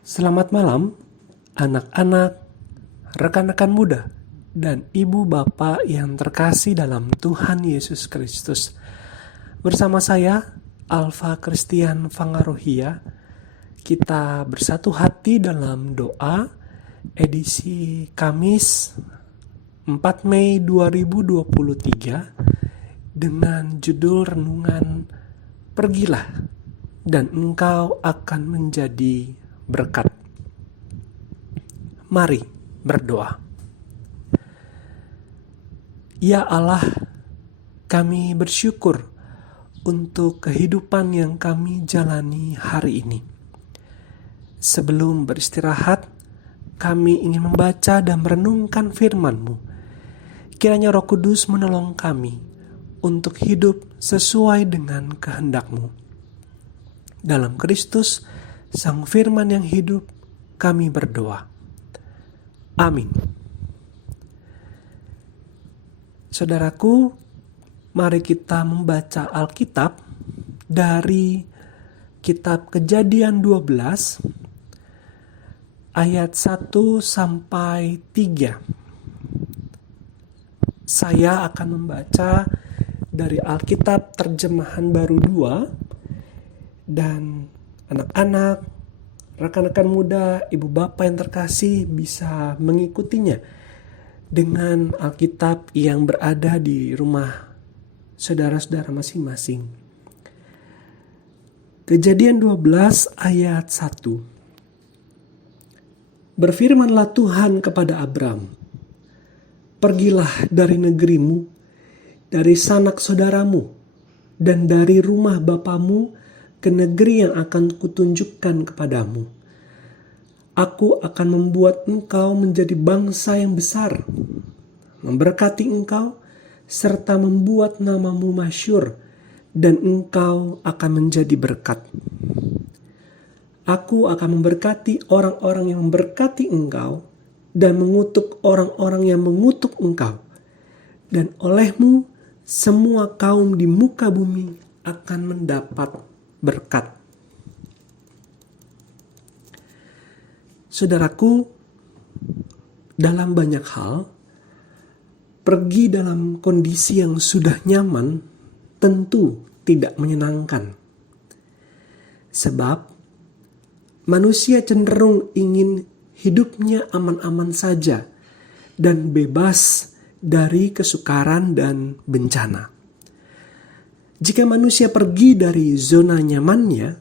Selamat malam, anak-anak, rekan-rekan muda, dan ibu bapak yang terkasih dalam Tuhan Yesus Kristus. Bersama saya, Alfa Christian Fangarohia, kita bersatu hati dalam doa edisi Kamis 4 Mei 2023 dengan judul renungan Pergilah dan engkau akan menjadi berkat. Mari berdoa. Ya Allah, kami bersyukur untuk kehidupan yang kami jalani hari ini. Sebelum beristirahat, kami ingin membaca dan merenungkan firman-Mu. Kiranya Roh Kudus menolong kami untuk hidup sesuai dengan kehendak-Mu. Dalam Kristus, Sang Firman yang hidup, kami berdoa. Amin. Saudaraku, mari kita membaca Alkitab dari kitab Kejadian 12 ayat 1 sampai 3. Saya akan membaca dari Alkitab Terjemahan Baru 2 dan anak-anak, rekan-rekan muda, ibu bapak yang terkasih bisa mengikutinya dengan Alkitab yang berada di rumah saudara-saudara masing-masing. Kejadian 12 ayat 1. Berfirmanlah Tuhan kepada Abram, "Pergilah dari negerimu, dari sanak saudaramu, dan dari rumah bapamu ke negeri yang akan kutunjukkan kepadamu. Aku akan membuat engkau menjadi bangsa yang besar, memberkati engkau, serta membuat namamu masyhur, dan engkau akan menjadi berkat. Aku akan memberkati orang-orang yang memberkati engkau, dan mengutuk orang-orang yang mengutuk engkau. Dan olehmu, semua kaum di muka bumi akan mendapat berkat." Saudaraku, dalam banyak hal, pergi dalam kondisi yang sudah nyaman tentu tidak menyenangkan. Sebab manusia cenderung ingin hidupnya aman-aman saja dan bebas dari kesukaran dan bencana. Jika manusia pergi dari zona nyamannya,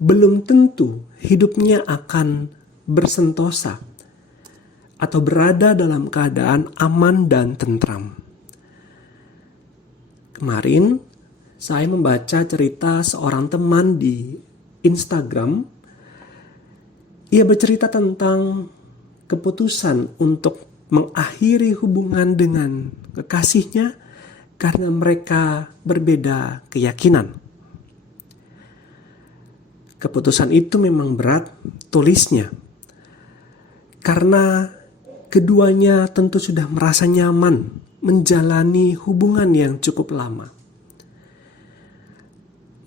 belum tentu hidupnya akan bersentosa atau berada dalam keadaan aman dan tentram. Kemarin saya membaca cerita seorang teman di Instagram. Ia bercerita tentang keputusan untuk mengakhiri hubungan dengan kekasihnya karena mereka berbeda keyakinan. Keputusan itu memang berat, tulisnya, karena keduanya tentu sudah merasa nyaman menjalani hubungan yang cukup lama.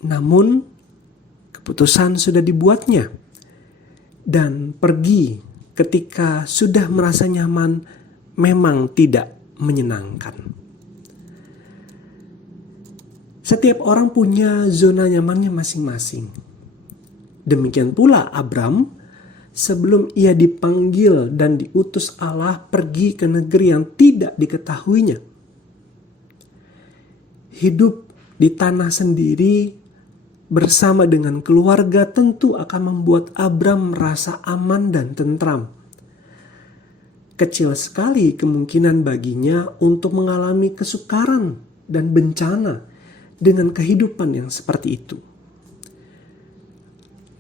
Namun, keputusan sudah dibuatnya, dan pergi ketika sudah merasa nyaman memang tidak menyenangkan. Setiap orang punya zona nyamannya masing-masing. Demikian pula Abram, sebelum ia dipanggil dan diutus Allah pergi ke negeri yang tidak diketahuinya. Hidup di tanah sendiri bersama dengan keluarga tentu akan membuat Abram merasa aman dan tentram. Kecil sekali kemungkinan baginya untuk mengalami kesukaran dan bencana dengan kehidupan yang seperti itu.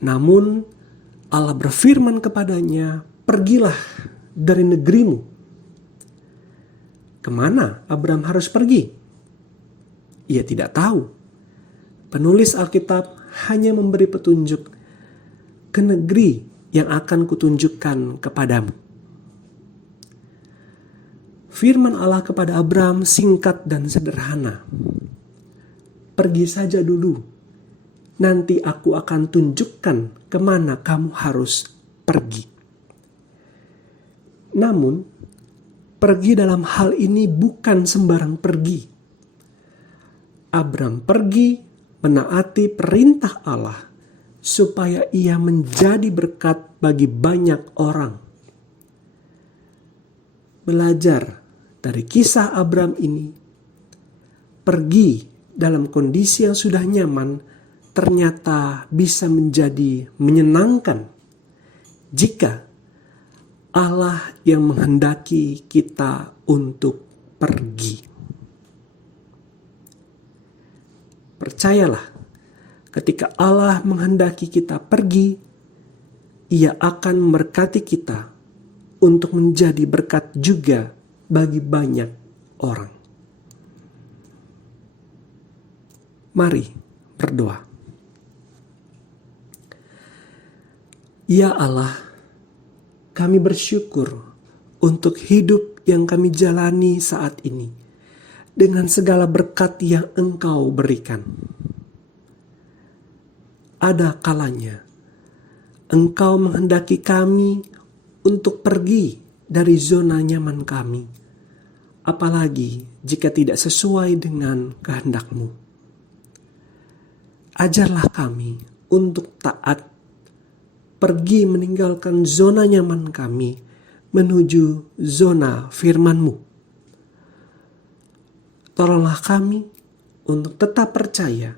Namun Allah berfirman kepadanya, "Pergilah dari negerimu." Kemana Abram harus pergi? Ia tidak tahu. Penulis Alkitab hanya memberi petunjuk, "Ke negeri yang akan kutunjukkan kepadamu." Firman Allah kepada Abram singkat dan sederhana. "Pergi saja dulu, nanti aku akan tunjukkan kemana kamu harus pergi. Namun, pergi dalam hal ini bukan sembarang pergi. Abram pergi menaati perintah Allah supaya ia menjadi berkat bagi banyak orang. Belajar dari kisah Abram ini, pergi dalam kondisi yang sudah nyaman ternyata bisa menjadi menyenangkan jika Allah yang menghendaki kita untuk pergi. Percayalah, ketika Allah menghendaki kita pergi, Ia akan memberkati kita untuk menjadi berkat juga bagi banyak orang. Mari berdoa. Ya Allah, kami bersyukur untuk hidup yang kami jalani saat ini dengan segala berkat yang Engkau berikan. Ada kalanya Engkau menghendaki kami untuk pergi dari zona nyaman kami, apalagi jika tidak sesuai dengan kehendak-Mu. Ajarlah kami untuk taat, pergi meninggalkan zona nyaman kami menuju zona firman-Mu. Tolonglah kami untuk tetap percaya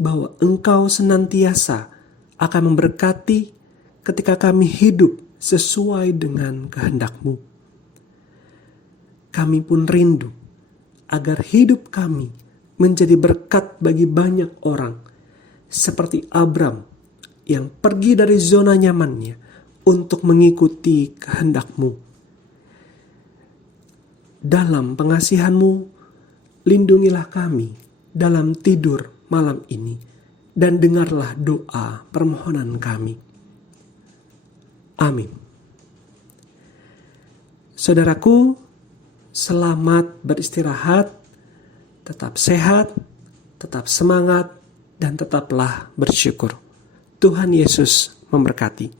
bahwa Engkau senantiasa akan memberkati ketika kami hidup sesuai dengan kehendak-Mu. Kami pun rindu agar hidup kami menjadi berkat bagi banyak orang, seperti Abram yang pergi dari zona nyamannya untuk mengikuti kehendak-Mu. Dalam pengasihan-Mu, lindungilah kami dalam tidur malam ini dan dengarlah doa permohonan kami. Amin. Saudaraku, selamat beristirahat, tetap sehat, tetap semangat, dan tetaplah bersyukur. Tuhan Yesus memberkati.